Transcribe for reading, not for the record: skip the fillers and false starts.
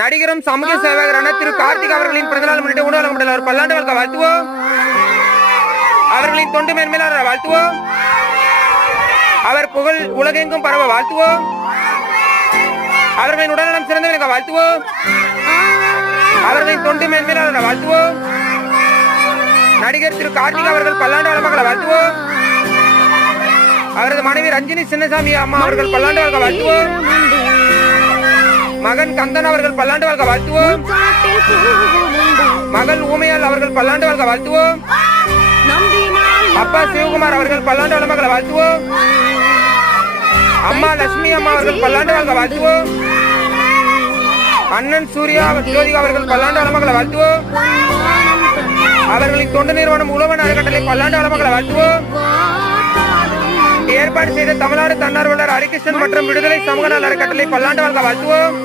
நடிகரும் சமூக சேவகரான திரு கார்த்திக் அவர்களின் பிறந்தநாள் முன்னிட்டு உணவு வழங்கப்பட்டுள்ள பல்லாண்டு வாழ்க்கை வாழ்த்துவோம். அவர்களின் தொண்டு மேன்மேலாளர் வாழ்த்துவோம். அவர் புகழ் உலகெங்கும் பரவ வாழ்த்துவோம். அவர்களின் உடல்நலம் சிறந்தவர்களுக்கு வாழ்த்துவோம். அவர்களின் தொண்டு மேன்மேலாளர் வாழ்த்துவோம். நடிகர் திரு கார்த்திக் அவர்கள் பல்லாண்டு வளமக்களை வாழ்த்துவோம். அவரது மனைவி ரஞ்சினி சின்னசாமி அம்மா அவர்கள் பல்லாண்டு வாழ்க்கை வாழ்த்துவோம். மகன் கந்தன் அவர்கள் பல்லாண்டு வாழ்க்கை வாழ்த்துவோம். மகள் ஊமையால் அவர்கள் பல்லாண்டு வாழ்க்கை வாழ்த்துவோம். அப்பா சிவகுமார் அவர்கள் பல்லாண்டு வளமக்களை வாழ்த்துவோம். அம்மா லட்சுமி அம்மா அவர்கள் பல்லாண்டு வாழ்க்கை வாழ்த்துவோம். அண்ணன் சூர்யா ஜோதிகா அவர்கள் பல்லாண்டு வளமக்களை வாழ்த்துவோம். அவர்களின் தொண்டு நிறுவனம் உழவன் அறக்கட்டளை பல்லாண்டு வளமக்களை வாழ்த்துவோம். ஏற்பாடு செய்த தமிழ்நாடு தன்னார்வலர் ஹரிகிருஷ்ணன் மற்றும் விடுதலை சமூக நல அறக்கட்டளை பல்லாண்டு வாழ்க்கை வாழ்த்துவோம்.